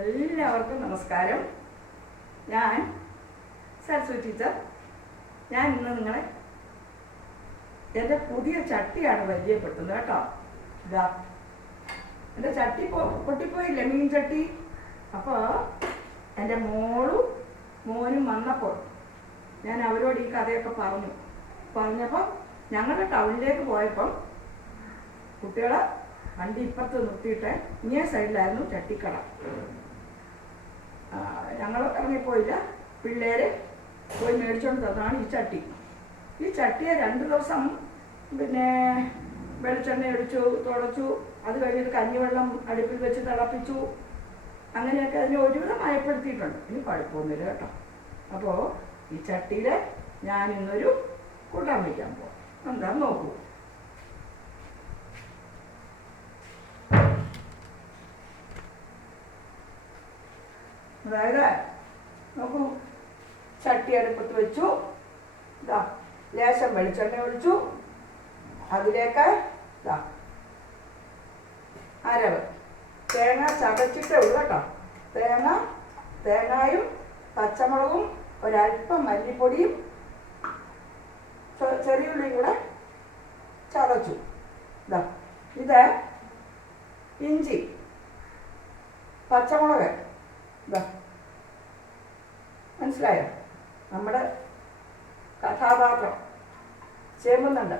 എല്ലാവർക്കും നമസ്കാരം. ഞാൻ സരസ്വതി ടീച്ചർ. ഞാൻ ഇന്ന് നിങ്ങളെ എൻ്റെ പുതിയ ചട്ടിയാണ് പരിചയപ്പെടുത്തുന്നത് കേട്ടോ. ഇതാ എൻ്റെ ചട്ടി പൊട്ടിപ്പോയില്ലേ, മീൻ ചട്ടി. അപ്പോൾ എൻ്റെ മോനും വന്നപ്പോൾ ഞാൻ അവരോട് ഈ കഥയൊക്കെ പറഞ്ഞപ്പോൾ ഞങ്ങളുടെ ടൗണിലേക്ക് പോയപ്പം കുട്ടികളെ വണ്ടി ഇപ്പുറത്ത് നിർത്തിയിട്ട് ഇങ്ങേ സൈഡിലായിരുന്നു ചട്ടിക്കട. ഞങ്ങൾ ഇറങ്ങിപ്പോയില്ല, പിള്ളേര് പോയി മേടിച്ചുകൊണ്ട് തന്നതാണ് ഈ ചട്ടി. ഈ ചട്ടിയെ 2 ദിവസം വെളിച്ചെണ്ണ ഒഴിച്ചു തുടച്ചു. അത് കഴിഞ്ഞിട്ട് കഞ്ഞിവെള്ളം അടുപ്പിൽ വെച്ച് തിളപ്പിച്ചു. അങ്ങനെയൊക്കെ അതിനെ ഒരുവിധം മയപ്പെടുത്തിയിട്ടുണ്ട്. ഇനി കുഴപ്പമൊന്നുമില്ല കേട്ടോ. അപ്പോൾ ഈ ചട്ടിയിൽ ഞാൻ ഇന്നൊരു കൂട്ടാൻ വയ്ക്കാൻ പോകാം. എന്താണെന്ന് നോക്കൂ. അതായത് നോക്കൂ, ചട്ടി അടുപ്പത്ത് വെച്ചു. ഇതാ ലേശം വെളിച്ചെണ്ണ ഒഴിച്ചു. അതിലേക്ക് ഇതാ അരവ് തേങ്ങ ചതച്ചിട്ടേ ഉള്ളൂ കേട്ടോ. തേങ്ങായും പച്ചമുളകും ഒരല്പം മല്ലിപ്പൊടിയും ചെറിയുള്ളിയും കൂടെ ചതച്ചു. ഇതാ ഇത് ഇഞ്ചി, പച്ചമുളക്. ഇതാ മനസ്സിലായോ? നമ്മുടെ കഥാപാത്രം ചേമ്പുന്നുണ്ട്.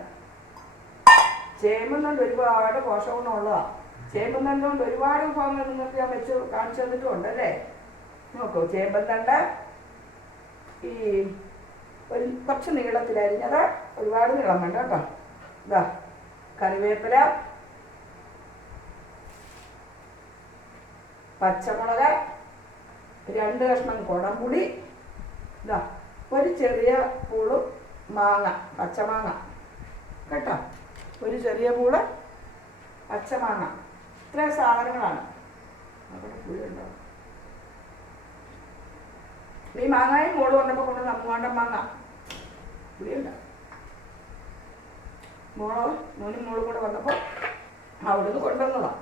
ഒരുപാട് പോഷകഗുണമുള്ളതാണ്. ചേമ്പുന്നുണ്ട് കൊണ്ട് ഒരുപാട് വിഭവങ്ങൾ നിങ്ങൾക്ക് ഞാൻ വെച്ച് കാണിച്ചു തന്നിട്ടുണ്ട് അല്ലേ. നോക്കൂ, ചേമ്പുന്നുണ്ട് ഈ കുറച്ച് നീളത്തിലരിഞ്ഞത്, ഒരുപാട് നീളം വേണ്ട കേട്ടോ. ഇതാ കറിവേപ്പില, പച്ചമുളക്, 2 കഷ്ണം കുടംപുളി, ഇതാ ഒരു ചെറിയ പൂള് മാങ്ങ, പച്ചമാങ്ങ കേട്ടോ. ഒരു ചെറിയ പൂള് പച്ചമാങ്ങ. ഇത്രയും സാധനങ്ങളാണ്. അവിടെ പുളിയുണ്ടോ? ഈ മാങ്ങയും മോള് വന്നപ്പോൾ കൊണ്ട് നമ്മാണ്ടം മാങ്ങ പുളിയുണ്ട്. മോനും മോളും കൂടെ വന്നപ്പോൾ അവിടുന്ന് കൊണ്ടുവന്നതാണ്.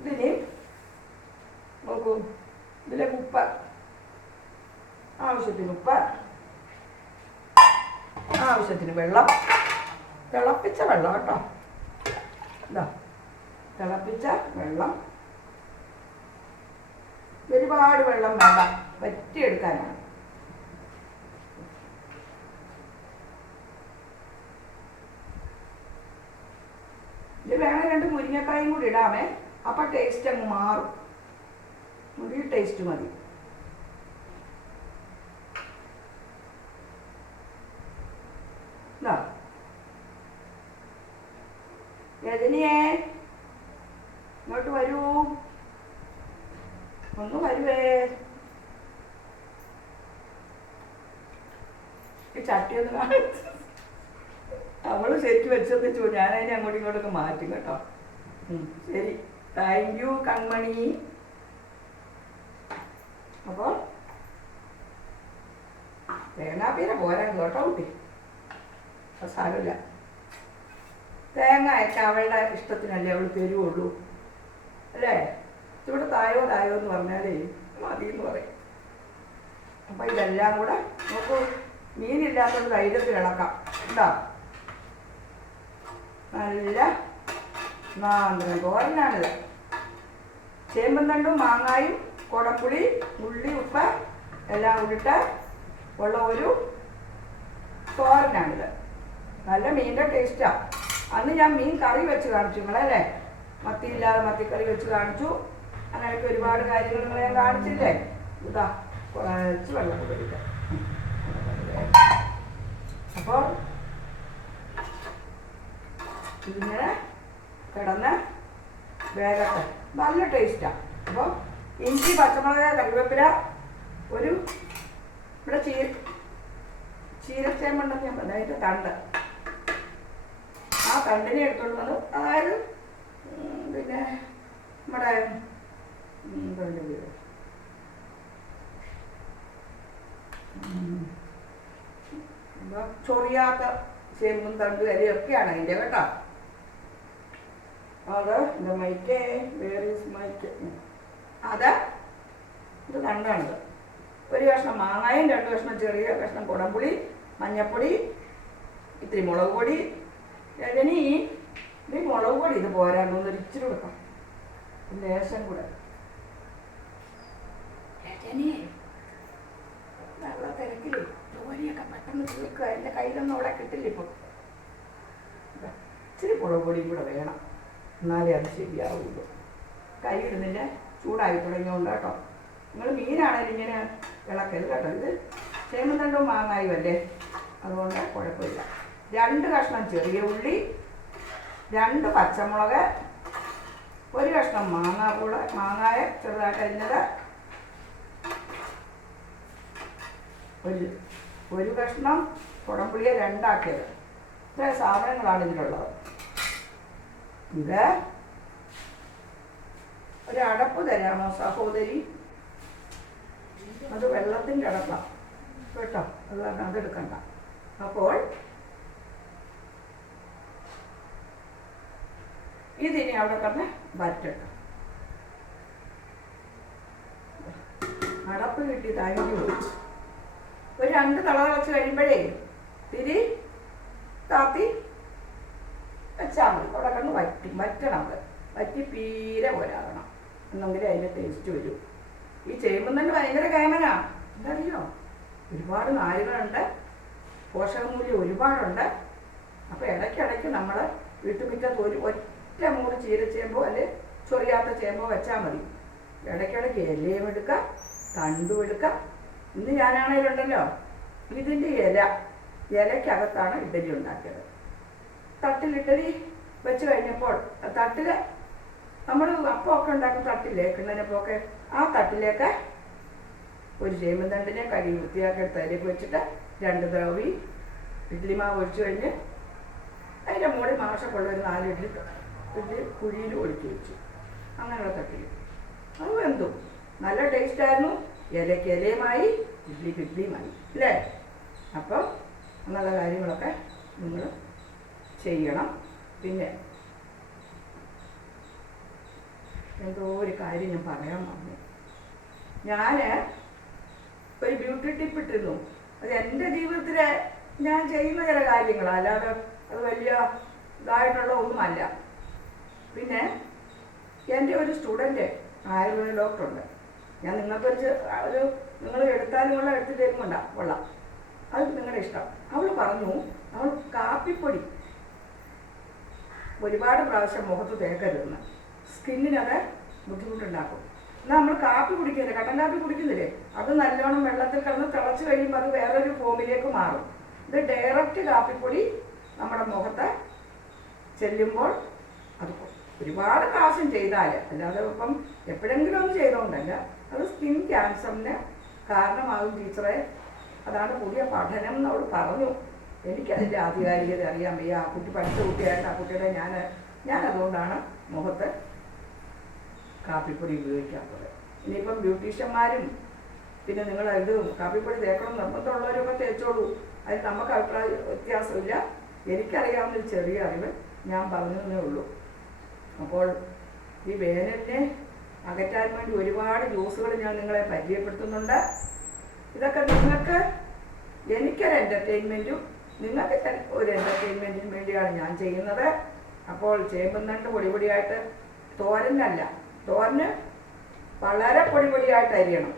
ഇതിന് നോക്കൂ, ഇതിലേക്ക് ഉപ്പ്, ആവശ്യത്തിന് ഉപ്പ്, ആവശ്യത്തിന് വെള്ളം, തിളപ്പിച്ച വെള്ളം കേട്ടോ. ഇതാ തിളപ്പിച്ച വെള്ളം. ഒരുപാട് വെള്ളം വേണ്ട, വറ്റിയെടുക്കാനാണ്. ഇത് വേണമെങ്കിൽ 2 മുരിങ്ങക്കായും കൂടി ഇടാമേ. അപ്പം ടേസ്റ്റ് അങ്ങ് മാറും. ഒരു ടേസ്റ്റ് മതി. രജനിയേ, ഇങ്ങോട്ട് വരൂ, ഒന്ന് വരുവേ. ഈ ചട്ടി ഒന്ന് കാണിച്ചു. അവള് ശരിക്കും വെച്ചെത്തിച്ചു. ഞാനതിനെ അങ്ങോട്ടും ഇങ്ങോട്ടൊക്കെ മാറ്റും കേട്ടോ. ശരി, താങ്ക് യു കൺമണി. അപ്പോൾ തേങ്ങാപ്പീര പോരാൻ കേട്ടോ കുട്ടി. അപ്പം സാരമില്ല, തേങ്ങയൊക്കെ അവളുടെ ഇഷ്ടത്തിനല്ലേ അവൾ തരുവുള്ളൂ അല്ലേ. ഇവിടെ തായോ എന്ന് പറഞ്ഞാലേ മതി എന്ന് പറയും. അപ്പം ഇതെല്ലാം കൂടെ നോക്കൂ, മീനില്ലാത്തത് ധൈര്യത്തിൽ ഇളക്കാം. എന്താ നല്ല തോരനാണിത്. ചേമ്പും മാങ്ങായും കുടംപുളി, ഉള്ളി, ഉപ്പ് എല്ലാം കൂടിയിട്ട് ഉള്ള ഒരു തോരനാണിത്. നല്ല മീനിൻ്റെ ടേസ്റ്റാണ്. അന്ന് ഞാൻ മീൻ കറി വെച്ച് കാണിച്ചു നിങ്ങളല്ലേ. മത്തിയില്ലാതെ മത്തിക്കറി വെച്ച് കാണിച്ചു. അങ്ങനെയൊക്കെ ഒരുപാട് കാര്യങ്ങൾ നിങ്ങൾ ഞാൻ കാണിച്ചില്ലേ. ഇതാ കുറച്ച് വെള്ളം കൊടുക്കാം. അപ്പോൾ ഇതിങ്ങനെ കിടന്ന് വേഗത്തെ നല്ല ടേസ്റ്റാണ്. അപ്പോൾ ഇഞ്ചി, പച്ചമുളക്, കറിവേപ്പില, ഒരു ഇവിടെ ചീരച്ചേമ്പുണ്ടെന്ന് ഞാൻ പറഞ്ഞു, അതിൻ്റെ തണ്ട്. ആ തണ്ടിനെ എടുത്തോണ്ട് വന്നു. അതായത് നമ്മുടെ ചൊറിയാത്ത ചേമ്പും തണ്ട് കരിയൊക്കെയാണ് അതിൻ്റെ കേട്ടോ. അത് മൈക്കേ വേറെ മൈക്ക് അത് ഇത് കണ്ടാണിത്. ഒരു കഷ്ണം മാങ്ങായും 2 കഷ്ണം ചെറിയ കഷ്ണം കുടംപുളി, മഞ്ഞപ്പൊടി, ഇത്തിരി മുളക് പൊടി. ഇനി ഈ മുളക് പൊടി ഇത് പോരാണ്ടൊന്ന് ഇച്ചിരി കൊടുക്കാം, ലേശം കൂടെ. നല്ല തിരക്കില് ജോലിയൊക്കെ പെട്ടെന്ന് തീർക്കുക. എൻ്റെ കയ്യിലൊന്നും അവിടെ കിട്ടില്ല ഇപ്പം. ഇച്ചിരി മുളക് പൊടിയും കൂടെ വേണം, എന്നാലേ അത് ശരിയാവുള്ളൂ. കൈ ഇടുന്നില്ല, ചൂടായി തുടങ്ങിയോണ്ട് കേട്ടോ. നിങ്ങൾ മീനാണേലും ഇങ്ങനെ ഇളക്കരുത് കേട്ടോ. ഇത് ചേമ്പും മാങ്ങായും അല്ലേ, അതുകൊണ്ട് കുഴപ്പമില്ല. 2 കഷ്ണം ചെറിയ ഉള്ളി, 2 പച്ചമുളക്, 1 കഷ്ണം മാങ്ങായ ചെറുതായിട്ട് അരിഞ്ഞത്, ഒരു കഷ്ണം കുടംപുളിയെ 2 ആക്കിയത്. ഇത്ര സാധനങ്ങളാണ് ഇതിലുള്ളത്. ഇത് ഒരു അടപ്പ് തരാമോ സഹോദരി? അത് വെള്ളത്തിൻ്റെ അടപ്പാണ് കേട്ടോ, അത് കാരണം അതെടുക്കണ്ട. അപ്പോൾ ഇതിനി അവിടെ തന്നെ വരട്ടെ. അടപ്പ് കിട്ടി, താങ്ക് യു. ഒരു 2 തള തിളച്ച് കഴിയുമ്പോഴേ തിരി താത്തി വെച്ചാൽ മതി. അവിടെ കിടന്ന് വറ്റണം. അത് വറ്റി പീര പോരാകണം, എന്നെങ്കിലേ അതിൻ്റെ ടേസ്റ്റ് വരൂ. ഈ ചേമ്പും തന്നെ ഭയങ്കര കേമനാ, എന്തറിയോ? ഒരുപാട് നാരുകളുണ്ട്, പോഷകമൂല്യം ഒരുപാടുണ്ട്. അപ്പോൾ ഇടയ്ക്കിടയ്ക്ക് നമ്മൾ വീട്ടുമുറ്റത്ത് ഒറ്റ മൂട് ചീരച്ചേമ്പോ അല്ലെ ചൊറിയാത്ത ചേമ്പോ വെച്ചാൽ മതി. ഇടയ്ക്കിടയ്ക്ക് ഇലയും എടുക്കാം, തണ്ടും എടുക്കാം. ഇന്ന് ഞാനാണേലുണ്ടല്ലോ ഇതിൻ്റെ ഇലയ്ക്കകത്താണ് ഇഡലി ഉണ്ടാക്കിയത്. തട്ടിൽ ഇഡലി വെച്ച് കഴിഞ്ഞപ്പോൾ തട്ടിൽ നമ്മൾ അപ്പമൊക്കെ ഉണ്ടാക്കുന്ന തട്ടില്ലേ, കിണ്ണനപ്പൊക്കെ, ആ തട്ടിലേക്ക് ഒരു ചേമ്പും തണ്ടിനെ കരി വൃത്തിയാക്കി എടുത്ത് അതിലേക്ക് വെച്ചിട്ട് 2 ദ്രവി ഇഡ്ഡലി മാവ് ഒഴിച്ചു കഴിഞ്ഞ് അതിൻ്റെ മുകളിൽ മാഷക്കുള്ള ഒരു 4 ഇഡ്ഡലി കുഴിയിൽ ഒഴിച്ചു വെച്ചു. അങ്ങനെയുള്ള തട്ടിൽ അത് വെന്തു, നല്ല ടേസ്റ്റായിരുന്നു. ഇലയ്ക്ക് ഇലയുമായി, ഇഡ്ഡലിക്ക് ഇഡ്ഡലിയുമായി അല്ലേ? അപ്പം അങ്ങനെയുള്ള കാര്യങ്ങളൊക്കെ നിങ്ങൾ ചെയ്യണം. പിന്നെ എന്തോ ഒരു കാര്യം ഞാൻ പറയാൻ വന്നു. ഞാൻ ഒരു ബ്യൂട്ടി ടിപ്പ് ഇട്ടിരുന്നു. അത് എൻ്റെ ജീവിതത്തിൽ ഞാൻ ചെയ്യുന്ന ചില കാര്യങ്ങളാണ്, അല്ലാതെ അത് വലിയ ഇതായിട്ടുള്ള ഒന്നുമല്ല. പിന്നെ എൻ്റെ ഒരു സ്റ്റുഡൻറ്റ് ആയുർവേദ ഡോക്ടറുണ്ട്. ഞാൻ നിങ്ങൾക്കൊരു നിങ്ങൾ എടുത്താലും കൊള്ളാം, എടുത്തിട്ട് തരുമുണ്ടാ കൊള്ളാം, അത് നിങ്ങളുടെ ഇഷ്ടം. അവൾ പറഞ്ഞു, അവൾ കാപ്പിപ്പൊടി ഒരുപാട് പ്രാവശ്യം മുഖത്ത് തേക്കരുതെന്ന്, സ്കിന്നിനത് ബുദ്ധിമുട്ടുണ്ടാക്കും. എന്നാൽ നമ്മൾ കാപ്പി കുടിക്കുന്നില്ലേ, കട്ടൻ കാപ്പി കുടിക്കുന്നില്ലേ, അത് നല്ലോണം വെള്ളത്തിൽ കിടന്ന് തിളച്ച് കഴിയുമ്പോൾ അത് വേറൊരു ഫോമിലേക്ക് മാറും. ഇത് ഡയറക്റ്റ് കാപ്പിപ്പൊടി നമ്മുടെ മുഖത്ത് ചെല്ലുമ്പോൾ അത് ഒരുപാട് പ്രാവശ്യം ചെയ്താൽ, അല്ലാതെ ഇപ്പം എപ്പോഴെങ്കിലും ഒന്ന് ചെയ്തുകൊണ്ടല്ല, അത് സ്കിൻ ക്യാൻസറിന് കാരണമാകും ടീച്ചറെ. അതാണ് പുതിയ പഠനം എന്നോട് പറഞ്ഞു. എനിക്കതിൻ്റെ ആധികാരികത അറിയാൻ വയ്യ. ആ കുട്ടി പഠിച്ച കുട്ടിയായിട്ട് ആ കുട്ടിയുടെ ഞാൻ അതുകൊണ്ടാണ് മുഖത്ത് കാപ്പിപ്പൊടി ഉപയോഗിക്കാത്തത്. ഇനിയിപ്പം ബ്യൂട്ടീഷ്യന്മാരും പിന്നെ നിങ്ങൾ ഇത് കാപ്പിപ്പൊടി തേക്കണം നിർബന്ധമുള്ളവരൊക്കെ തേച്ചോളൂ, അതിൽ നമുക്ക് അഭിപ്രായ വ്യത്യാസമില്ല. എനിക്കറിയാവുന്നൊരു ചെറിയ അറിവ് ഞാൻ പറഞ്ഞതേ ഉള്ളൂ. അപ്പോൾ ഈ വേനലിനെ അകറ്റാൻ വേണ്ടി ഒരുപാട് ജ്യൂസുകൾ ഞാൻ നിങ്ങളെ പരിചയപ്പെടുത്തുന്നുണ്ട്. ഇതൊക്കെ നിങ്ങൾക്ക് എനിക്കൊരു എൻ്റർടൈൻമെൻറ്റും നിങ്ങൾക്ക് ഒരു എൻ്റർടൈൻമെൻറ്റിനും വേണ്ടിയാണ് ഞാൻ ചെയ്യുന്നത്. അപ്പോൾ ചേമ്പുന്നണ്ട് പൊടിയായിട്ട് തോരനല്ല, തോരന് വളരെ പൊടിയായിട്ട് അരിയണം.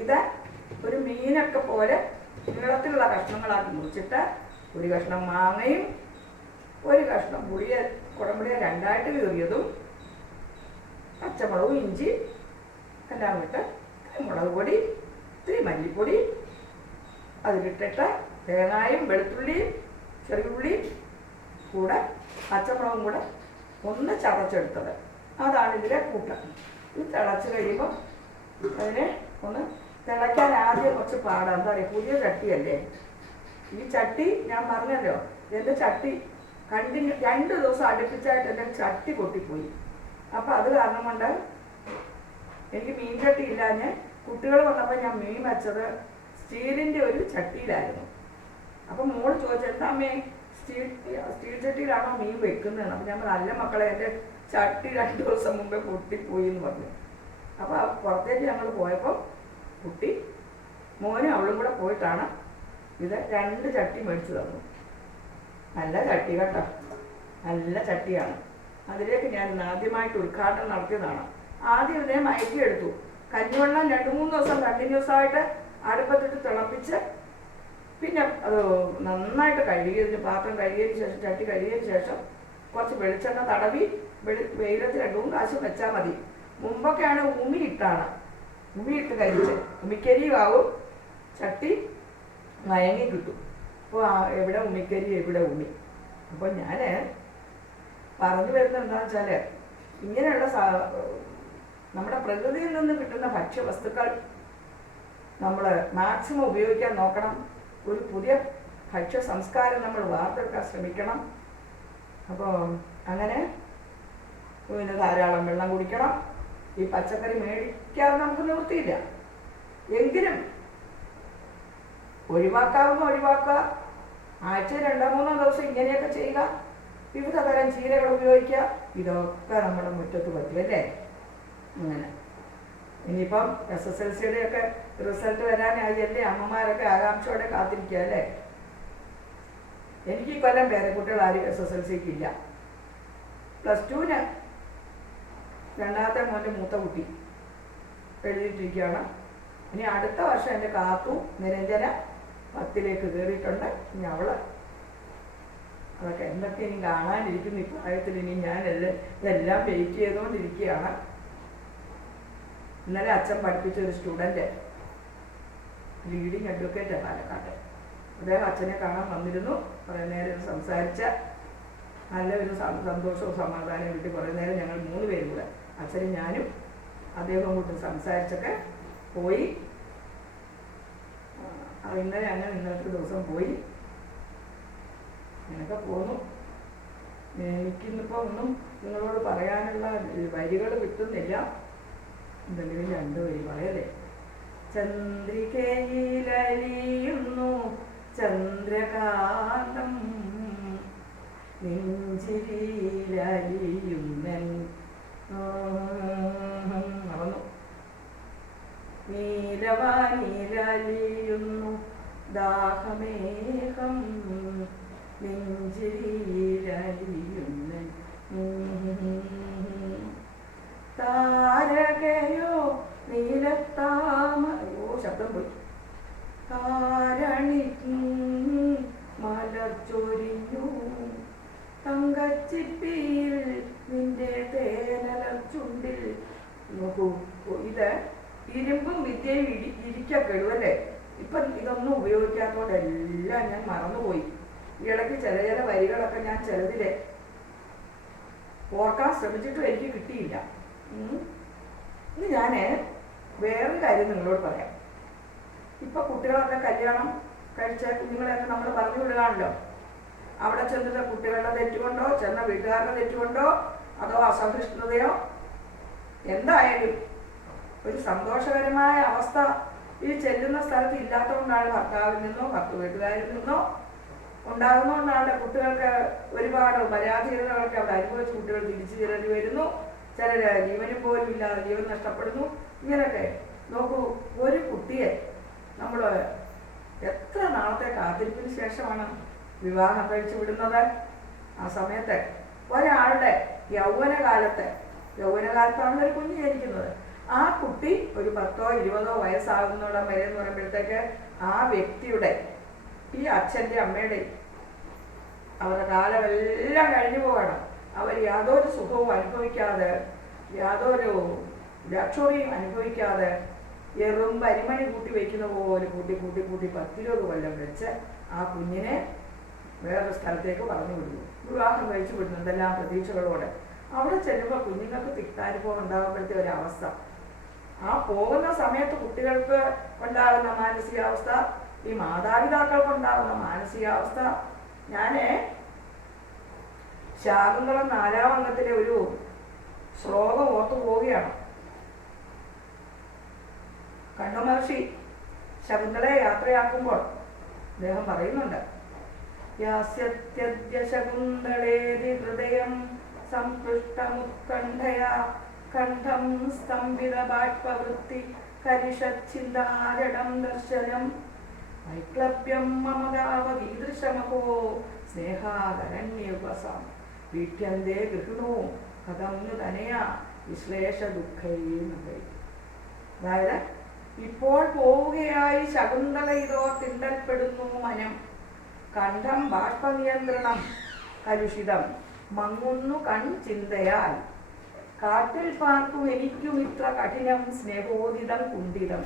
ഇത് ഒരു മീനൊക്കെ പോലെ നീളത്തിലുള്ള കഷ്ണങ്ങളാക്കി മുറിച്ചിട്ട് 1 കഷ്ണം മാങ്ങയും 1 കഷ്ണം കുടംപുളിയെ 2ആയിട്ട് കീറിയതും പച്ചമുളകും ഇഞ്ചി എല്ലാം ഇട്ട് മുളക് പൊടി, ഇത്തിരി മല്ലിപ്പൊടി അതിലിട്ടിട്ട് തേങ്ങായും വെളുത്തുള്ളിയും ചെറിയുള്ളിയും കൂടെ പച്ചമുളകും കൂടെ ഒന്ന് ചതച്ചെടുത്തത്, അതാണ് ഇതിലെ കൂട്ടം. ഇത് തിളച്ച് കഴിയുമ്പോൾ അതിനെ ഒന്ന് തിളയ്ക്കാൻ ആദ്യം കുറച്ച് പാടാം. എന്താ പറയുക, പുതിയ ചട്ടിയല്ലേ ഈ ചട്ടി. ഞാൻ പറഞ്ഞല്ലോ, എൻ്റെ ചട്ടി 2 ദിവസം അടുപ്പിച്ചായിട്ട് എൻ്റെ ചട്ടി പൊട്ടിപ്പോയി. അപ്പം അത് കാരണം കൊണ്ട് എനിക്ക് മീൻ ചട്ടി ഇല്ലാഞ്ഞ് കുട്ടികൾ വന്നപ്പോൾ ഞാൻ മീൻ വെച്ചത് സ്റ്റീലിൻ്റെ ഒരു ചട്ടിയിലായിരുന്നു. അപ്പം മോള് ചോദിച്ചു, എന്താ അമ്മേ സ്റ്റീൽ ചട്ടിയിലാണോ മീൻ വെക്കുന്നതെന്ന്. അപ്പം ഞാൻ നല്ല മക്കളെ, എൻ്റെ ചട്ടി 2 ദിവസം മുമ്പേ പൊട്ടിപ്പോയി എന്ന് പറഞ്ഞു. അപ്പോൾ പുറത്തേക്ക് ഞങ്ങൾ പോയപ്പോൾ കുട്ടി മോനും അവളും കൂടെ പോയിട്ടാണ് ഇത് 2 ചട്ടി മേടിച്ചു തന്നു. നല്ല ചട്ടി കേട്ടോ, നല്ല ചട്ടിയാണ്. അതിലേക്ക് ഞാൻ ആദ്യമായിട്ട് ഉദ്ഘാടനം നടത്തിയതാണ്. ആദ്യം ഇതിനെ മയക്കിയെടുത്തു. കഞ്ഞിവെള്ളം 2-3 ദിവസം കണ്ടിന്യൂസ് ആയിട്ട് അടുപ്പത്തിട്ട് തിളപ്പിച്ച് പിന്നെ അത് നന്നായിട്ട് കഴുകിയതിന് പാത്രം കഴുകിയതിന് ശേഷം ചട്ടി കഴുകിയതിന് ശേഷം കുറച്ച് വെളിച്ചെണ്ണ തടവി വെയിലത്ത് 2-3 പ്രാവശ്യം വെച്ചാൽ മതി. മുമ്പൊക്കെയാണ് ഉമിയിട്ട് കരിച്ച് ഉമിക്കരിയാവും, ചട്ടി മയങ്ങി കിട്ടും. അപ്പോൾ എവിടെ ഉമിക്കരി എവിടെ ഉമി. അപ്പോൾ ഞാൻ പറഞ്ഞു വരുന്നത് എന്താണെന്ന് വെച്ചാൽ ഇങ്ങനെയുള്ള നമ്മുടെ പ്രകൃതിയിൽ നിന്ന് കിട്ടുന്ന ഭക്ഷ്യവസ്തുക്കൾ നമ്മൾ മാക്സിമം ഉപയോഗിക്കാൻ നോക്കണം. ഒരു പുതിയ ഭക്ഷ്യ സംസ്കാരം നമ്മൾ വാർത്തെടുക്കാൻ ശ്രമിക്കണം. അപ്പോൾ അങ്ങനെ പിന്നെ ധാരാളം വെള്ളം കുടിക്കണം. ഈ പച്ചക്കറി മേടിക്കാതെ നമുക്ക് നിവൃത്തിയില്ല. എങ്കിലും ഒഴിവാക്കുക. ആഴ്ചയിൽ 2-3 ദിവസം ഇങ്ങനെയൊക്കെ ചെയ്യുക. വിവിധ തരം ചീരകൾ ഉപയോഗിക്കുക. ഇതൊക്കെ നമ്മുടെ മുറ്റത്ത് പറ്റുമല്ലേ. അങ്ങനെ ഇനിയിപ്പം SSLCയുടെ ഒക്കെ റിസൾട്ട് വരാനായല്ലേ അമ്മമാരൊക്കെ ആകാംക്ഷയോടെ കാത്തിരിക്കുക അല്ലേ. എനിക്ക് ഈ കൊല്ലം പേരക്കുട്ടികൾ ആരും SSLCക്ക് ഇല്ല. +2-ന് രണ്ടാമത്തെ മോൻ്റെ മൂത്ത കുട്ടി എഴുതിയിട്ടിരിക്കുകയാണ്. ഇനി അടുത്ത വർഷം എൻ്റെ കാത്തു നിരഞ്ജന 10ലേക്ക് കയറിയിട്ടുണ്ട്. ഇനി അവള് അതൊക്കെ എന്തൊക്കെ ഇനി കാണാനിരിക്കുന്നു ഈ പ്രായത്തിൽ. ഇനി ഇതെല്ലാം വെയിറ്റ് ചെയ്തുകൊണ്ടിരിക്കുകയാണ്. ഇന്നലെ അച്ഛൻ പഠിപ്പിച്ച ഒരു സ്റ്റുഡൻറ്റ് ലീഡിങ് അഡ്വക്കേറ്റാണ് പാലക്കാട്ട്. അദ്ദേഹം അച്ഛനെ കാണാൻ വന്നിരുന്നു. കുറേ നേരം സംസാരിച്ച നല്ലൊരു സന്തോഷവും സമാധാനവും കിട്ടി. കുറേ നേരം ഞങ്ങൾ 3 പേരും കൂടെ അച്ഛനും ഞാനും അദ്ദേഹവും കൂട്ടി സംസാരിച്ചൊക്കെ പോയി. ഇന്നലെ ഇന്നത്തെ ദിവസം പോയി അങ്ങനെയൊക്കെ പോന്നു. എനിക്കിന്നിപ്പോൾ ഒന്നും നിങ്ങളോട് പറയാനുള്ള വരികൾ കിട്ടുന്നില്ല. എന്തെങ്കിലും 2 വരി പറയല്ലേ. ചന്ദ്രികയിലലിയുന്നു ചന്ദ്രകാന്തം നെഞ്ചിരിയിലലിയുന്നൻ മറന്നു. നീലവാനിലലിയുന്നു ദാഹമേഹം നെഞ്ചിരിയിലലിയുന്നൻ താരകയോ നീലത്താമയോ ശബ്ദം പോയി. താരണി മലച്ചൊരിഞ്ഞു തങ്കച്ചിപ്പിയിൽ നിന്റെ തേനലർ ചുണ്ടിൽ. നോക്കൂ, ഇത് ഇരുമ്പും വിദ്യയും ഇരിക്കപ്പെടുവല്ലേ. ഇപ്പം ഇതൊന്നും ഉപയോഗിക്കാത്തതുകൊണ്ടെല്ലാം ഞാൻ മറന്നുപോയി. ഈ ഇടയ്ക്ക് ചില വരികളൊക്കെ ഞാൻ ചിലതിൽ ഓർക്കാൻ ശ്രമിച്ചിട്ടും എനിക്ക് കിട്ടിയില്ല. ഇനി ഞാൻ വേറൊരു കാര്യം നിങ്ങളോട് പറയാം. ഇപ്പം കുട്ടികളൊക്കെ കല്യാണം കഴിച്ച കുഞ്ഞുങ്ങളെയൊക്കെ നമ്മൾ പറഞ്ഞു വിടുകയാണല്ലോ. അവിടെ ചെന്നിട്ട് കുട്ടികളുടെ തെറ്റുകൊണ്ടോ ചെന്ന വീട്ടുകാരുടെ തെറ്റുകൊണ്ടോ അതോ അസഹിഷ്ണുതയോ എന്തായാലും ഒരു സന്തോഷകരമായ അവസ്ഥ ഈ ചെല്ലുന്ന സ്ഥലത്ത് ഇല്ലാത്തതുകൊണ്ടാണ് ഭർത്താവിൽ നിന്നോ വീട്ടുകാരിൽ നിന്നോ ഉണ്ടാകുന്നതുകൊണ്ടാണ് കുട്ടികൾക്ക് ഒരുപാട് പരാധീനതകളൊക്കെ അവിടെ അനുഭവിച്ച് കുട്ടികൾ തിരിച്ചു ചിലർ വരുന്നു. ചിലർ ജീവനും പോലും ഇല്ലാതെ ജീവൻ നഷ്ടപ്പെടുന്നു. ഇങ്ങനെയൊക്കെ നോക്കൂ, ഒരു കുട്ടിയെ നമ്മൾ എത്ര നാളത്തെ കാത്തിരിപ്പിന് ശേഷമാണ് വിവാഹം കഴിച്ചു വിടുന്നത്. ആ സമയത്ത് ഒരാളുടെ യൗവനകാലത്താണ് ഒരു കുഞ്ഞ് ജനിക്കുന്നത്. ആ കുട്ടി ഒരു 10-ഓ 20-ഓ വയസ്സാകുന്നോളം വരെ എന്ന് പറയുമ്പോഴത്തേക്ക് ആ വ്യക്തിയുടെ ഈ അച്ഛൻ്റെ അമ്മയുടെയും അവരുടെ കാലമെല്ലാം കഴിഞ്ഞു പോകണം. അവർ യാതൊരു സുഖവും അനുഭവിക്കാതെ യാതൊരു ലക്ഷറിയും അനുഭവിക്കാതെ എറും പരിമണി കൂട്ടി വയ്ക്കുന്ന പോലെ കൂട്ടി 10-20 കൊല്ലം വെച്ച് ആ കുഞ്ഞിനെ വേറൊരു സ്ഥലത്തേക്ക് പറഞ്ഞു വിടുന്നു. വിവാഹം കഴിച്ചു വിടുന്നു എന്തെല്ലാം പ്രതീക്ഷകളോടെ. അവിടെ ചെല്ലുമ്പോൾ കുഞ്ഞുങ്ങൾക്ക് തിക്താനുഭവം ഉണ്ടാകുമ്പോഴത്തെ ഒരവസ്ഥ, ആ പോകുന്ന സമയത്ത് കുട്ടികൾക്ക് ഉണ്ടാകുന്ന മാനസികാവസ്ഥ, ഈ മാതാപിതാക്കൾക്ക് ഉണ്ടാകുന്ന മാനസികാവസ്ഥ. ഞാൻ ശാകുന്തളം 4-ാം അംഗത്തിലെ ഒരു ശ്ലോകം ഓർത്തു പോവുകയാണ്. കണ്ണുമഹർഷി ശകുന്തളയെ യാത്രയാക്കുമ്പോൾ അദ്ദേഹം പറയുന്നുണ്ട്, യാസ്യത്യദ്യ ശകുന്തളേതി ഹൃദയം സംപൃഷ്ടമുത്കണ്ഠയാ കണ്ഠം സ്തംഭിത ബാഷ്പവൃത്തി കരിഷച്ചിന്താരടം ദർശനം വൈക്ലഭ്യം മമതാവീദൃശമഹോ സ്നേഹാകരണ്യവസാം വീട്യന്തേ ഗൃഹിണോ കഥം തനയാ വിശ്ലേഷ ദുഃഖൈ. അതായത് ഇപ്പോൾ പോവുകയായി ശകുന്തള ഇതോ തിണ്ടൽപ്പെടുന്നു മനം. കണ്ഠം ബാഷ്പനിയന്ത്രണം കലുഷിതം മങ്ങുന്നു കൺ ചിന്തയാൽ. കാട്ടിൽ പാർക്കും എനിക്കും ഇത്ര കഠിനം സ്നേഹോദിതം കുന്തിതം.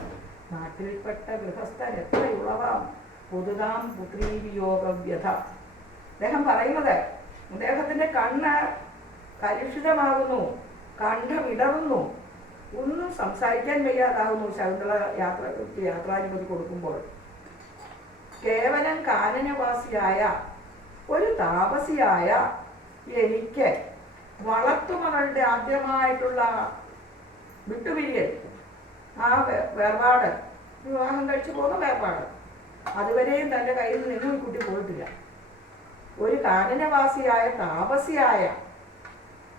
നാട്ടിൽപ്പെട്ട ഗൃഹസ്ഥൻ എത്രയുളവാം പൊതുതാം പുത്രീ വിയോഗവ്യഥ. അദ്ദേഹം പറയുന്നത് അദ്ദേഹത്തിന്റെ കണ്ണ് കലുഷിതമാകുന്നു, കണ്ഠമിടറുന്നു, ഒന്നും സംസാരിക്കാൻ വയ്യാതാകുന്നു ശകുന്തള യാത്രാനുമതി കൊടുക്കുമ്പോൾ. കേവലം കാനനവാസിയായ ഒരു താപസിയായ എനിക്ക് വളർത്തുമകളുടെ ആദ്യമായിട്ടുള്ള വിട്ടുപിരിയൽ, ആ വേർപാട്, വിവാഹം കഴിച്ചു പോകുന്ന വേർപാട്, അതുവരെയും തൻ്റെ കയ്യിൽ നിന്നും ഈ കുട്ടി പോയിട്ടില്ല. ഒരു കാനനവാസിയായ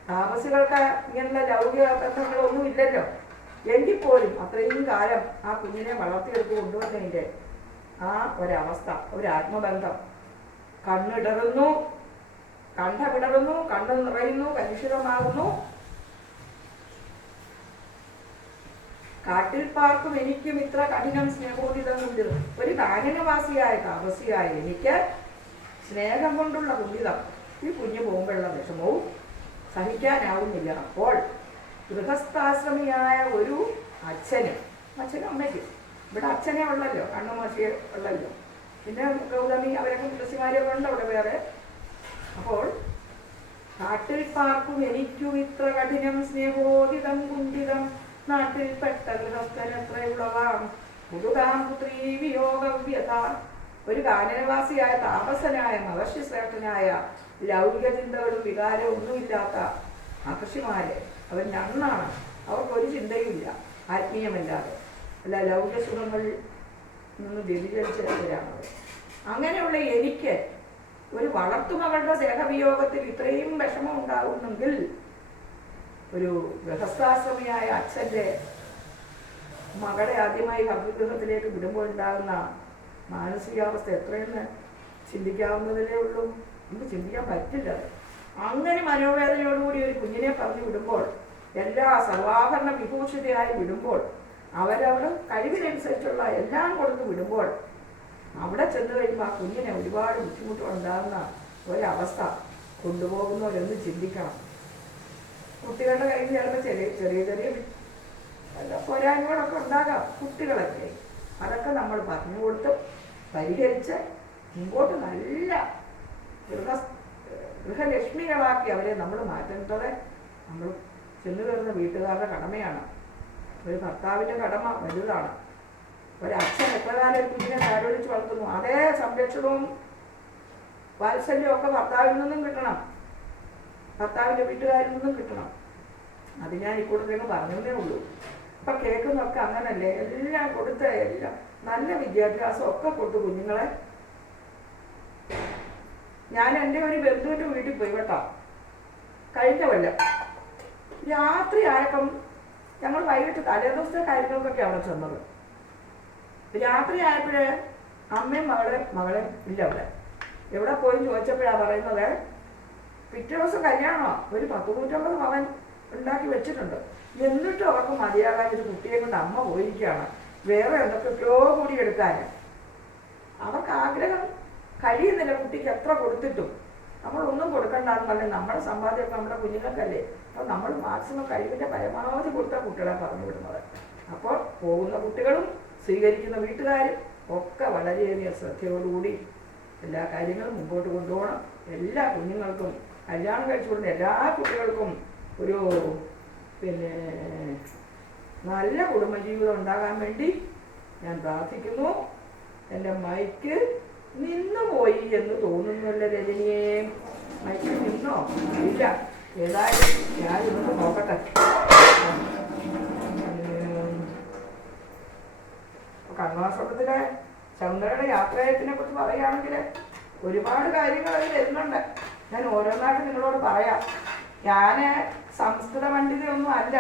താപസികൾക്ക് ഇങ്ങനെയുള്ള ലൗകിക ബന്ധങ്ങളൊന്നും ഇല്ലല്ലോ. എങ്കിൽ പോലും അത്രയും കാലം ആ കുഞ്ഞിനെ വളർത്തിയെടുത്ത് കൊണ്ടുവന്നതിൻ്റെ ആ ഒരവസ്ഥ, ഒരു ആത്മബന്ധം. കണ്ണിടറുന്നു, കണ്ഠമിടറുന്നു, കണ്ണ് നിറയുന്നു, കലുഷിതമാകുന്നു. കാട്ടിൽ പാർക്കും എനിക്കും ഇത്ര കഠിനം സ്നേഹോദിതം കുന്തിതം. ഒരു കാനനവാസിയായ താപസിയായ എനിക്ക് സ്നേഹം കൊണ്ടുള്ള കുന്തിതം, ഈ കുഞ്ഞു പോകുമ്പോഴുള്ള വിഷമവും സഹിക്കാനാവുന്നില്ല. അപ്പോൾ ഗൃഹസ്ഥാശ്രമിയായ ഒരു അച്ഛനും അമ്മയ്ക്കും, ഇവിടെ അച്ഛനെ ഉള്ളല്ലോ, കണ്ണുമാഷിയെ ഉള്ളല്ലോ, പിന്നെ ഗൗതമി അവരൊക്കെ തുളസിമാരെയൊക്കെ ഉണ്ട് അവിടെ വേറെ. അപ്പോൾ കാട്ടിൽ പാർക്കും എനിക്കും ഇത്ര കഠിനം സ്നേഹോദിതം കുന്തിതം. നാട്ടിൽപ്പെട്ട ഗൃഹസ്ഥൻ എത്രയുള്ളവാം പുതുതാം പുത്രീ വിയോഗവ്യഥ. ഒരു കാനനവാസിയായ താപസനായ മഹർഷി ശ്രേഷ്ഠനായ ലൗകിക ചിന്തകളും വികാരവും ഒന്നുമില്ലാത്ത മഹർഷിമാര്, അവർ നന്നാണ്, അവർക്കൊരു ചിന്തയുമില്ല ആത്മീയമല്ലാതെ, അല്ല ലൗകിക സുഖങ്ങളിൽ നിന്ന് വ്യതിചലിച്ചവരാണവർ. അങ്ങനെയുള്ള എനിക്ക് ഒരു വളർത്തുമകളുടെ ദേഹവിയോഗത്തിൽ ഇത്രയും വിഷമം ഉണ്ടാകുന്നെങ്കിൽ ഒരു ഗൃഹസ്ഥാശ്രമിയായ അച്ഛൻ്റെ മകളെ ആദ്യമായി ഭർതൃഗൃഹത്തിലേക്ക് വിടുമ്പോൾ ഉണ്ടാകുന്ന മാനസികാവസ്ഥ എത്രയെന്ന് ചിന്തിക്കാവുന്നതല്ലേ ഉള്ളൂ. നമുക്ക് ചിന്തിക്കാൻ പറ്റില്ല. അങ്ങനെ മനോവേദനയോടുകൂടി ഒരു കുഞ്ഞിനെ പറഞ്ഞു വിടുമ്പോൾ, എല്ലാ സർവാഭരണ വിഭൂഷിതയായി വിടുമ്പോൾ, അവരവിടെ കഴിവിനനുസരിച്ചുള്ള എല്ലാം കൊടുത്ത് വിടുമ്പോൾ, അവിടെ ചെന്ന് കഴിയുമ്പോൾ ആ കുഞ്ഞിനെ ഒരുപാട് ബുദ്ധിമുട്ടുണ്ടാകുന്ന ഒരവസ്ഥ കൊണ്ടുപോകുന്നവരൊന്ന് ചിന്തിക്കണം. കുട്ടികളുടെ കയ്യിൽ ചിലപ്പോൾ ചെറിയ ചെറിയ പോരായ്മകളൊക്കെ ഉണ്ടാകാം കുട്ടികളൊക്കെ. അതൊക്കെ നമ്മൾ പറഞ്ഞു കൊടുത്ത് പരിഹരിച്ച് മുമ്പോട്ട് നല്ല ഗൃഹലക്ഷ്മികളാക്കി അവരെ നമ്മൾ മാറ്റേണ്ടത് നമ്മൾ ചെന്നു കയറുന്ന വീട്ടുകാരുടെ കടമയാണ്. ഒരു ഭർത്താവിൻ്റെ കടമ വലുതാണ്. ഒരച്ഛൻ എത്രകാലം ഒരു കുഞ്ഞിനെ താലോലിച്ച് വളർത്തുന്നു, അതേ സംരക്ഷണവും വാത്സല്യവും ഒക്കെ ഭർത്താവിൽ നിന്നും കിട്ടണം, ഭർത്താവിൻ്റെ വീട്ടുകാരിൽ നിന്നും കിട്ടണം. അത് ഞാൻ ഇക്കൂട്ടത്തേക്ക് പറഞ്ഞതേ ഉള്ളൂ. ഇപ്പം കേൾക്കുന്നൊക്കെ അങ്ങനല്ലേ, എല്ലാം കൊടുത്ത എല്ലാം നല്ല വിദ്യാഭ്യാസം ഒക്കെ കൊടുത്തു കുഞ്ഞുങ്ങളെ. ഞാൻ എൻ്റെ ഒരു ബന്ധുവിൻ്റെ വീട്ടിൽ പോയി കേട്ടോ, കഴിഞ്ഞ കൊല്ലം രാത്രി ആയപ്പം ഞങ്ങൾ വൈകിട്ട് തലേ ദിവസത്തെ കാര്യങ്ങൾക്കൊക്കെ അവിടെ ചെന്നത്. രാത്രി ആയപ്പോഴേ അമ്മയും മകളെ ഇല്ല അവിടെ. എവിടെ പോയി ചോദിച്ചപ്പോഴാണ് പറയുന്നത്, പിറ്റേ ദിവസം കല്യാണമോ ഒരു 100-150 പവൻ ഉണ്ടാക്കി വെച്ചിട്ടുണ്ട്, എന്നിട്ടും അവർക്ക് മതിയാകാൻ ഒരു കുട്ടിയെ കൊണ്ട് അമ്മ പോയിരിക്കുകയാണ് വേറെ എന്തൊക്കെയോ കൂടി എടുക്കാൻ. അവർക്ക് ആഗ്രഹം കഴിയുന്നില്ല. കുട്ടിക്ക് എത്ര കൊടുത്തിട്ടും നമ്മളൊന്നും കൊടുക്കണ്ടെന്ന് പറഞ്ഞാൽ നമ്മുടെ സമ്പാദ്യമൊക്കെ നമ്മുടെ കുഞ്ഞുങ്ങൾക്കല്ലേ. അപ്പോൾ നമ്മൾ മാക്സിമം കഴിവിൻ്റെ പരമാവധി കൊടുത്ത കുട്ടികളെ പറഞ്ഞു വിടുന്നത്. അപ്പോൾ പോകുന്ന കുട്ടികളും സ്വീകരിക്കുന്ന വീട്ടുകാരും ഒക്കെ വളരെയധികം ശ്രദ്ധയോടുകൂടി എല്ലാ കാര്യങ്ങളും മുമ്പോട്ട് കൊണ്ടുപോകണം. എല്ലാ കുഞ്ഞുങ്ങൾക്കും, കല്യാണം കഴിച്ചു കൊടുക്കുന്ന എല്ലാ കുട്ടികൾക്കും ഒരു നല്ല കുടുംബജീവിതം ഉണ്ടാകാൻ വേണ്ടി ഞാൻ പ്രാർത്ഥിക്കുന്നു. എൻ്റെ മൈക്ക് നിന്നുപോയി എന്ന് തോന്നുന്നല്ല രജനിയെ. മൈക്ക് നിന്നോ? ഇല്ല. ഏതായാലും ഞാൻ ഇതൊന്ന് നോക്കട്ടെ. കർണാടകത്തിലെ ശകുന്തളയുടെ യാത്രയത്തിനെ കുറിച്ച് പറയുകയാണെങ്കിൽ ഒരുപാട് കാര്യങ്ങൾ അതിൽ വരുന്നുണ്ട്. ഞാൻ ഓരോന്നായിട്ട് നിങ്ങളോട് പറയാം. ഞാൻ സംസ്കൃത പണ്ഡിതയൊന്നും അല്ല,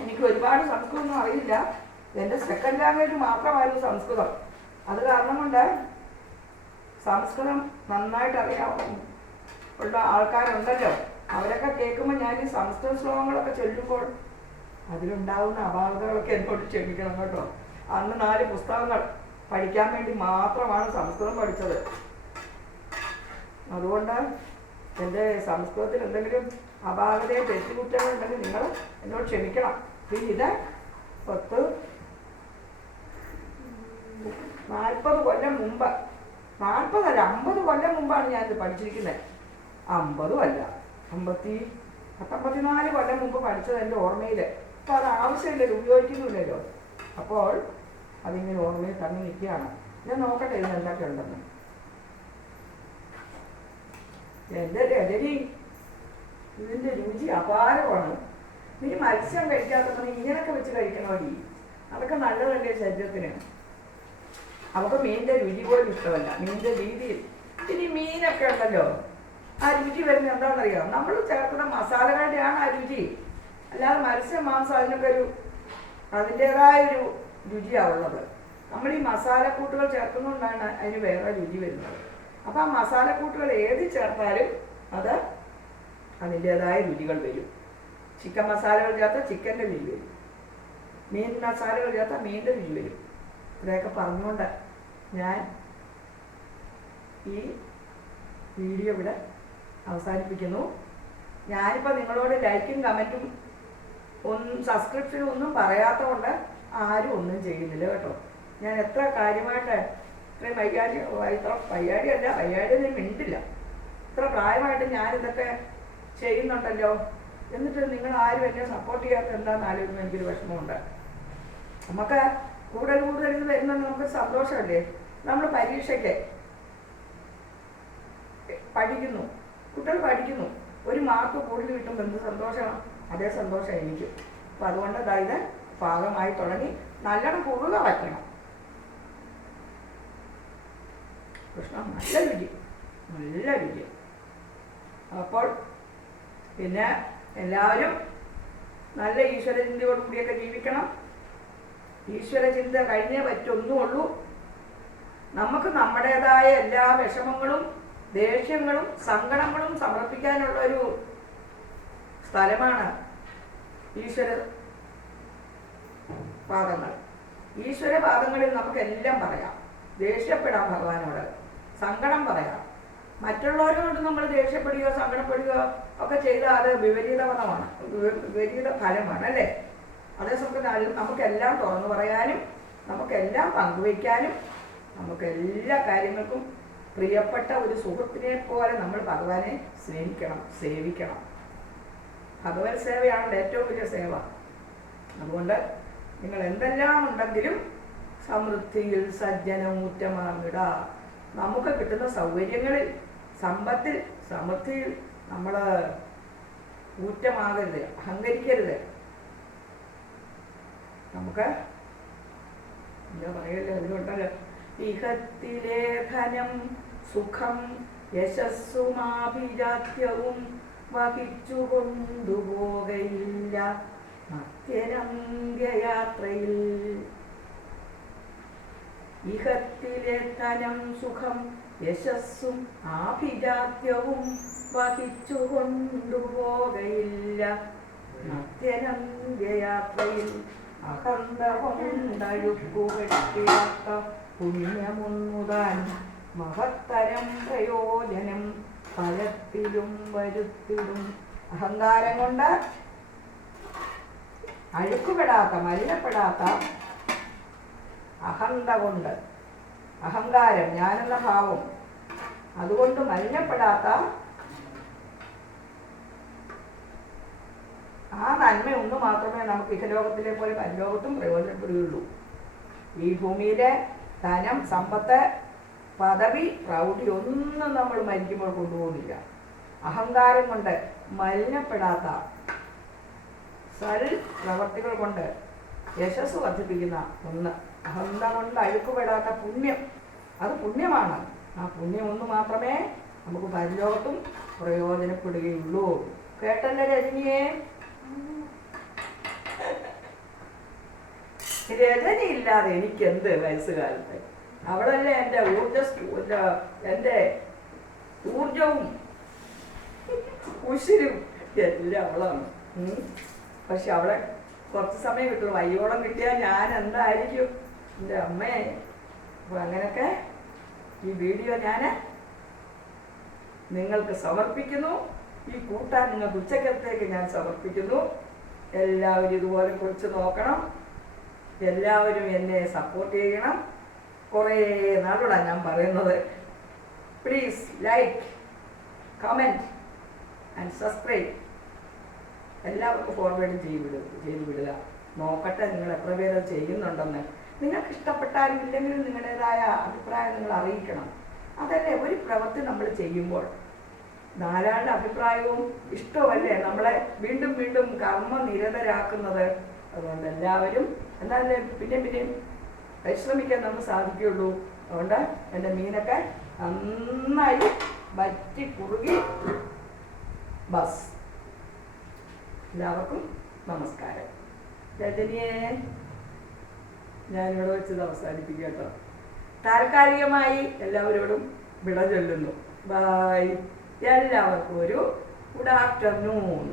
എനിക്ക് ഒരുപാട് സംസ്കൃതമൊന്നും അറിയില്ല. എൻ്റെ സെക്കൻഡ് ലാംഗ്വേജ് മാത്രമായിരുന്നു സംസ്കൃതം. അത് കാരണം കൊണ്ട് സംസ്കൃതം നന്നായിട്ട് ഉള്ള ആൾക്കാരുണ്ടല്ലോ, അവരൊക്കെ കേൾക്കുമ്പോൾ ഞാൻ ഈ സംസ്കൃത ശ്ലോകങ്ങളൊക്കെ ചൊല്ലുമ്പോൾ അതിലുണ്ടാവുന്ന അപാകതകളൊക്കെ എന്നോട് ക്ഷമിക്കണം കേട്ടോ. അന്ന് 4 പുസ്തകങ്ങൾ പഠിക്കാൻ വേണ്ടി മാത്രമാണ് സംസ്കൃതം പഠിച്ചത്. അതുകൊണ്ട് എൻ്റെ സംസ്കൃതത്തിൽ എന്തെങ്കിലും അപാകതയോ തെറ്റുകുറ്റങ്ങളുണ്ടെങ്കിൽ നിങ്ങൾ എന്നോട് ക്ഷമിക്കണം. പിന്നെ ഇത് 40 കൊല്ലം മുമ്പ്, 40 അല്ല 50 കൊല്ലം മുമ്പാണ് ഞാനിത് പഠിച്ചിരിക്കുന്നത്. 50 അല്ല 54 കൊല്ലം മുമ്പ് പഠിച്ചത് എൻ്റെ ഓർമ്മയിൽ. അപ്പോൾ അത് ആവശ്യമില്ലല്ലോ, ഉപയോഗിക്കുന്നില്ലല്ലോ. അപ്പോൾ അതിങ്ങനെ ഓർമ്മയിൽ തന്നെ നിൽക്കുകയാണ്. ഞാൻ നോക്കട്ടെ ഇതിന് എന്തൊക്കെ ഉണ്ടെന്ന്. എൻ്റെ രജനി, ഇതിൻ്റെ രുചി അപാരമാണ്. നീ മത്സ്യം കഴിക്കാത്തപ്പോൾ ഇങ്ങനെയൊക്കെ വെച്ച് കഴിക്കണമടി, അതൊക്കെ നല്ലതല്ലേ ശരീരത്തിന്. അവർക്ക് മീനിൻ്റെ രുചി പോലും ഇഷ്ടമല്ല, മീനിൻ്റെ രീതിയിൽ. ഇനി മീനൊക്കെ ഉണ്ടല്ലോ, ആ രുചി വരുന്നത് എന്താണെന്നറിയാം, നമ്മൾ ചേർക്കുന്ന മസാലകളുടെയാണ് ആ രുചി. അല്ലാതെ മത്സ്യം മാംസം അതിനൊക്കെ അതിൻ്റേതായൊരു രുചിയാണ് ഉള്ളത്. നമ്മൾ ഈ മസാലക്കൂട്ടുകൾ ചേർക്കുന്നതുകൊണ്ടാണ് അതിന് വേറെ രുചി വരുന്നത്. അപ്പോൾ ആ മസാലക്കൂട്ടുകൾ ഏത് ചേർത്താലും അത് അതിൻ്റേതായ രുചികൾ വരും. ചിക്കൻ മസാലകൾ ചേർത്താൽ ചിക്കൻ്റെ രുചി വരും, മീൻ മസാലകൾ ചേർത്താൽ മീനിൻ്റെ രുചി വരും. ഇത്രയൊക്കെ പറഞ്ഞുകൊണ്ട് ഞാൻ ഈ വീഡിയോ ഇവിടെ അവസാനിപ്പിക്കുന്നു. ഞാനിപ്പോൾ നിങ്ങളോട് ലൈക്കും കമൻറ്റും സബ്സ്ക്രിപ്ഷനും ഒന്നും പറയാത്ത കൊണ്ട് ആരും ഒന്നും ചെയ്യുന്നില്ല കേട്ടോ. ഞാൻ എത്ര കാര്യമായിട്ട് ഇത്രയും വയ്യാടി മിണ്ടില്ല, ഇത്ര പ്രായമായിട്ട് ഞാനിതൊക്കെ ചെയ്യുന്നുണ്ടല്ലോ, എന്നിട്ട് നിങ്ങൾ ആരും എന്നെ സപ്പോർട്ട് ചെയ്യാത്ത എന്താണെന്ന് ആലോചിക്കുമ്പോൾ എനിക്കൊരു വിഷമമുണ്ട്. നമുക്ക് കൂടുതൽ ഇത് വരുന്നത് നമുക്ക് സന്തോഷമല്ലേ. നമ്മൾ പരീക്ഷയ്ക്ക് പഠിക്കുന്നു, കുട്ടികൾ പഠിക്കുന്നു, 1 മാർക്ക് കൂടുതൽ കിട്ടുമ്പോൾ എന്ത് സന്തോഷമാണ്, അതേ സന്തോഷം എനിക്കും. അപ്പം അതുകൊണ്ട് ഇത് ഭാഗമായി തുടങ്ങി നല്ലോണം കുറുക വയ്ക്കണം. കൃഷ്ണ നല്ല രുചി. അപ്പോൾ പിന്നെ എല്ലാവരും നല്ല ഈശ്വരചിന്തയോടുകൂടിയൊക്കെ ജീവിക്കണം. ഈശ്വരചിന്ത കഴിഞ്ഞേ പറ്റൊന്നുള്ളൂ. നമുക്ക് നമ്മുടേതായ എല്ലാ വിഷമങ്ങളും ദേഷ്യങ്ങളും സങ്കടങ്ങളും സമർപ്പിക്കാനുള്ളൊരു സ്ഥലമാണ് ഈശ്വരപാദങ്ങൾ. ഈശ്വരപാദങ്ങളിൽ നമുക്കെല്ലാം പറയാം. ദേഷ്യപ്പെടാം ഭഗവാനോട്, സങ്കടം പറയാം. മറ്റുള്ളവരോട് നമ്മൾ ദേഷ്യപ്പെടുകയോ സങ്കടപ്പെടുകയോ ഒക്കെ ചെയ്താൽ അത് വിപരീത ഫലമാണ് അല്ലേ. അതേസമയത്ത് നമുക്കെല്ലാം തുറന്നു പറയാനും നമുക്കെല്ലാം പങ്കുവയ്ക്കാനും നമുക്കെല്ലാ കാര്യങ്ങൾക്കും പ്രിയപ്പെട്ട ഒരു സുഹൃത്തിനെ പോലെ നമ്മൾ ഭഗവാനെ സ്നേഹിക്കണം, സേവിക്കണം. ഭഗവത് സേവയാണ് ഏറ്റവും വലിയ സേവ. അതുകൊണ്ട് നിങ്ങൾ എന്തെല്ലാം ഉണ്ടെങ്കിലും സമൃദ്ധിയിൽ സജ്ജനമൂറ്റമാർന്നിട. നമുക്ക് കിട്ടുന്ന സൗകര്യങ്ങളിൽ, സമ്പത്തിൽ, സമൃദ്ധിയിൽ നമ്മൾ ഊറ്റമാകരുത്, അഹങ്കരിക്കരുത്. നമുക്ക് എന്താ പറയല്ലേ, അതുകൊണ്ടല്ലോ ഇഹത്തിലെ ധനം സുഖം യശസ്സുമാഭിജാത്യവും വഹിച്ചു കൊണ്ടുപോകയില്ല മധ്യനന്ത്യയാത്രയിൽ. ഇഹത്തിലെ ധനം സുഖം യശസ്സും ആഭിജാത്യവും വഹിച്ചു കൊണ്ടുപോകയില്ല മധ്യനന്ത്യയാത്രയിൽ. അഹന്ത കൊണ്ടഴുക്കുപെട്ടിയാത്ത പുണ്യമൊന്നുതാൻ മഹത്തരം പ്രയോജനം ഫലത്തിലും വരുത്തിടും. അഹങ്കാരം കൊണ്ട് അഴുക്കുപെടാത്ത, മലിനപ്പെടാത്ത, അഹന്ത കൊണ്ട്, അഹങ്കാരം ഞാനെന്ന ഭാവം അതുകൊണ്ട് മലിനപ്പെടാത്ത ആ നന്മ ഒന്ന് മാത്രമേ നമുക്ക് ഇഹലോകത്തിലെ പോലെ പരലോകത്തും പ്രയോജനപ്പെടുകയുള്ളൂ. ഈ ഭൂമിയിലെ ധനം, സമ്പത്ത്, പദവി, പ്രൗഢി ഒന്നും നമ്മൾ മരിക്കുമ്പോൾ കൊണ്ടുപോകുന്നില്ല. അഹങ്കാരം കൊണ്ട് മലിനപ്പെടാത്ത സൽ പ്രവർത്തികൾ കൊണ്ട് യശസ് വർദ്ധിപ്പിക്കുന്ന ഒന്ന്, അഹന്ത കൊണ്ട് അഴുക്കുപെടാത്ത പുണ്യം, അത് പുണ്യമാണ്. ആ പുണ്യം ഒന്ന് മാത്രമേ നമുക്ക് പരലോകത്തും പ്രയോജനപ്പെടുകയുള്ളൂ. കേട്ടല്ലേ രജനിയെ? രജനി ഇല്ലാതെ എനിക്ക് എന്ത് വയസ്സുകാലത്ത്? അവളല്ലേ എൻ്റെ എൻ്റെ ഊർജവും ഉശിരും എല്ലാം അവളാണ്. പക്ഷെ അവളെ കുറച്ച് സമയം കിട്ടുള്ളൂ. വയ്യോളം കിട്ടിയാൽ ഞാൻ എന്തായിരിക്കും എൻ്റെ അമ്മയെ. അപ്പോൾ അങ്ങനെയൊക്കെ ഈ വീഡിയോ ഞാൻ നിങ്ങൾക്ക് സമർപ്പിക്കുന്നു. ഈ കൂട്ടാൻ നിങ്ങൾക്ക് ഉച്ചക്കത്തേക്ക് ഞാൻ സമർപ്പിക്കുന്നു. എല്ലാവരും ഇതുപോലെ കുറിച്ച് നോക്കണം. എല്ലാവരും എന്നെ സപ്പോർട്ട് ചെയ്യണം. കുറേ നാളോടാണ് ഞാൻ പറയുന്നത്. Please like, comment and subscribe. എല്ലാവർക്കും ഫോർവേഡ് ചെയ്ത് വിടുക. നോക്കട്ടെ നിങ്ങൾ എത്ര പേര് ചെയ്യുന്നുണ്ടെന്ന്. നിങ്ങൾക്ക് ഇഷ്ടപ്പെട്ടാലും ഇല്ലെങ്കിലും നിങ്ങളുടേതായ അഭിപ്രായം നിങ്ങൾ അറിയിക്കണം. അതല്ലേ ഒരു പ്രവൃത്തി നമ്മൾ ചെയ്യുമ്പോൾ ധാരാളം അഭിപ്രായവും ഇഷ്ടമല്ലേ നമ്മളെ വീണ്ടും വീണ്ടും കർമ്മനിരതരാക്കുന്നത്. അതുകൊണ്ട് എല്ലാവരും എന്നാലേ പിന്നെയും പരിശ്രമിക്കാൻ നമുക്ക് സാധിക്കുകയുള്ളൂ. അതുകൊണ്ട് എൻ്റെ മീനൊക്കെ നന്നായി വറ്റി കുറുകി ബസ്. എല്ലാവർക്കും നമസ്കാരം. രജനിയെ ഞാനിവിടെ വെച്ചത് അവസാനിപ്പിക്കുക കേട്ടോ. താൽക്കാലികമായി എല്ലാവരോടും വിട ചൊല്ലുന്നു. ബായ്. എല്ലാവർക്കും ഒരു ഗുഡ് ആഫ്റ്റർനൂൺ.